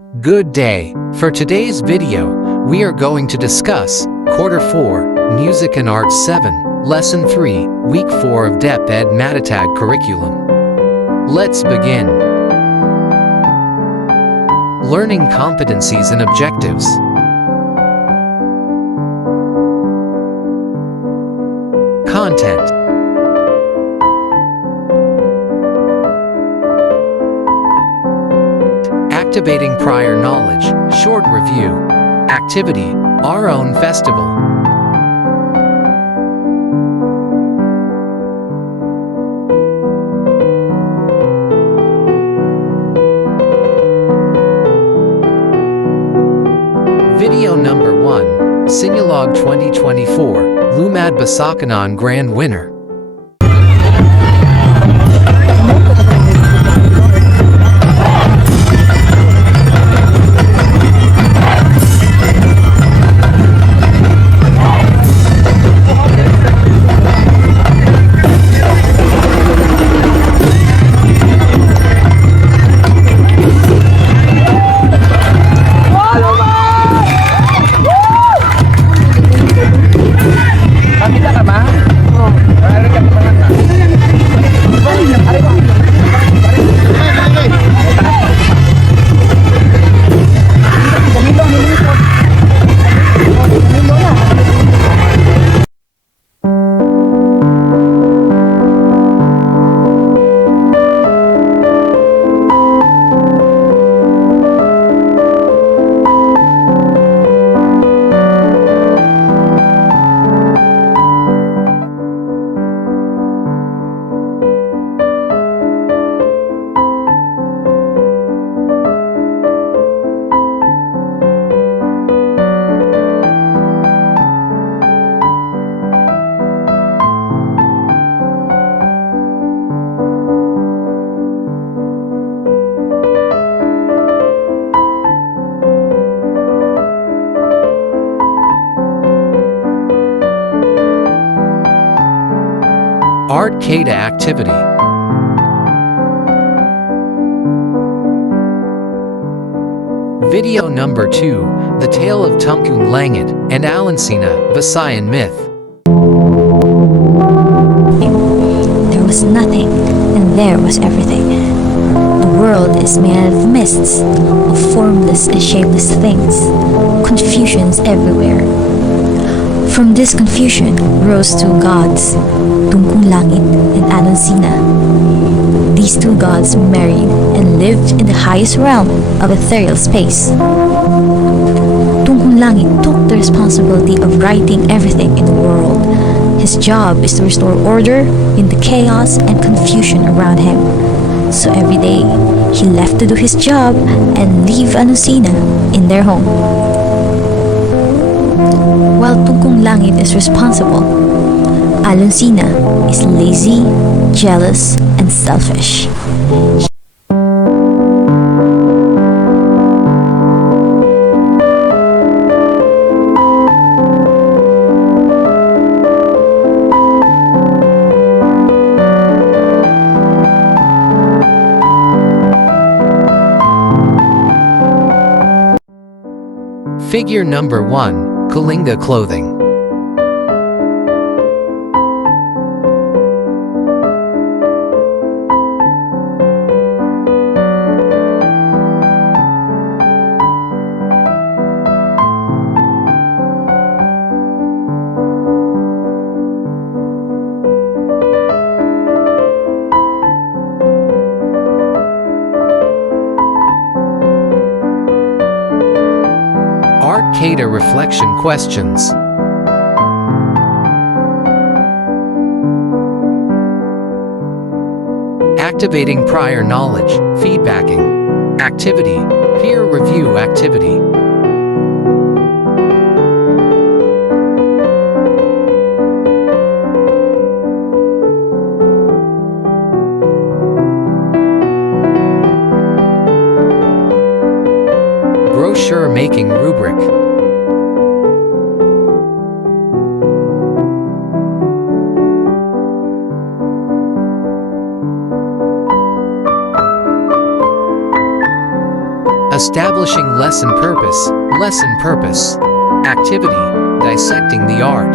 Good day. For today's video, we are going to discuss Quarter 4, Music and Arts 7, Lesson 3, Week 4 of Deped Matatag curriculum. Let's begin. Learning competencies and objectives. Content. Activating prior knowledge, short review. Activity, our own festival. Video number 1, Sinulog 2024, Lumad Basakanan Grand Winner. Raket activity. Video number 2, The Tale of Tungkung Langit and Alansina, Visayan myth. There was nothing, and there was everything. The world is made of mists, of formless and shapeless things, confusions everywhere. From this confusion rose two gods, Tungkung Langit and Alansina. These two gods married and lived in the highest realm of ethereal space. Tungkung Langit took the responsibility of righting everything in the world. His job is to restore order in the chaos and confusion around him. So every day, he left to do his job and leave Alansina in their home. While Tungkung Langit is responsible, Alansina is lazy, jealous, and selfish. Figure number 1, Kalinga clothing. Raket reflection questions. Activating prior knowledge, feedbacking. Activity, peer review activity. Brochure making rubric. Establishing lesson purpose. Lesson purpose. Activity. Dissecting the art.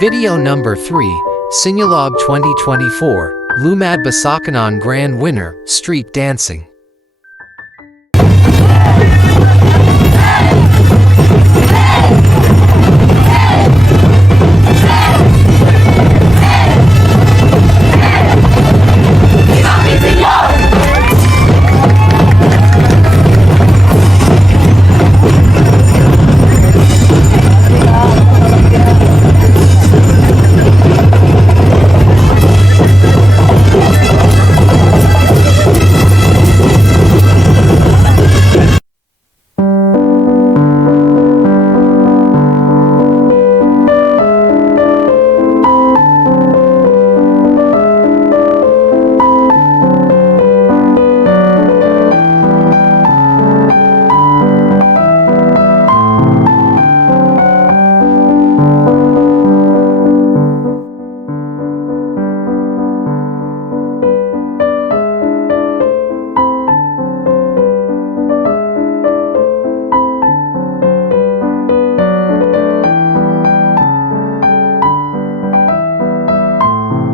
Video number 3, Sinulog 2024, Lumad Basakanan Grand Winner, Street Dancing.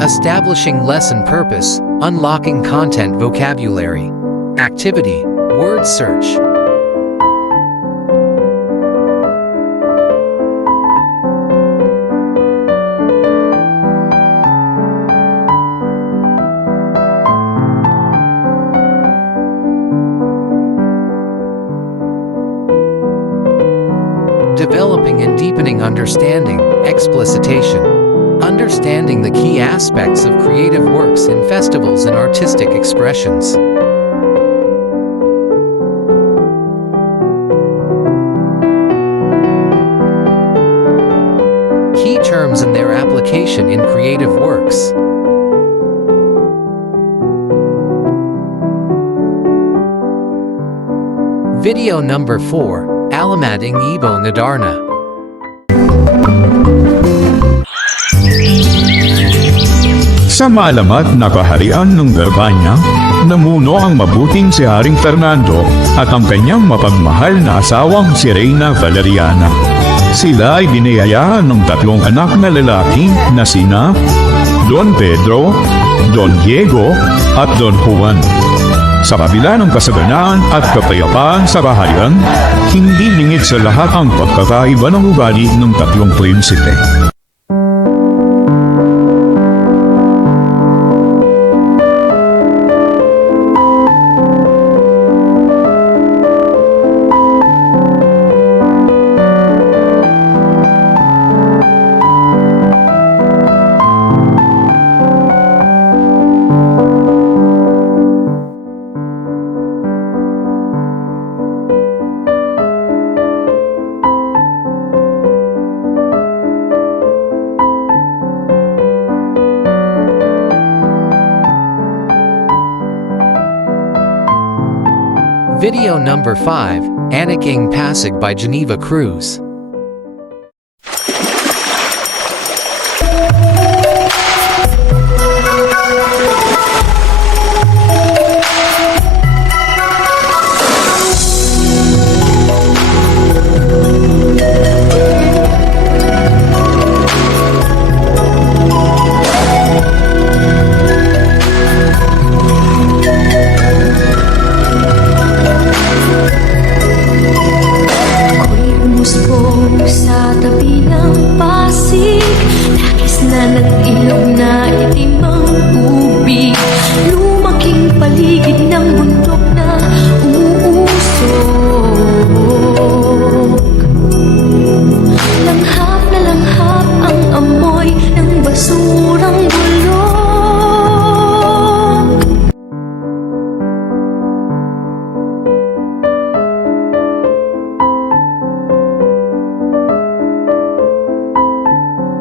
Establishing lesson purpose, unlocking content vocabulary. Activity, word search. Developing and deepening understanding, explicitation. Understanding the key aspects of creative works in festivals and artistic expressions. Key terms and their application in creative works. Video number 4, Alamading Ibo Nadarna. Sa malamat na kaharian ng Berbanya, namuno ang mabuting si Haring Fernando at ang kanyang mapagmahal na asawang si Reyna Valeriana. Sila ay biniyayaan ng 3 anak na lalaki na sina Don Pedro, Don Diego at Don Juan. Sa kabila ng kasaganaan at kapayapaan sa kaharian, hindi lingid sa lahat ang pagkakaiba ng ugali ng 3 prinsipe. Video number 5, Anaking Pasig by Geneva Cruz.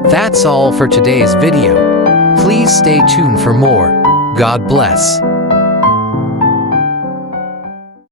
That's all for today's video. Please stay tuned for more. God bless.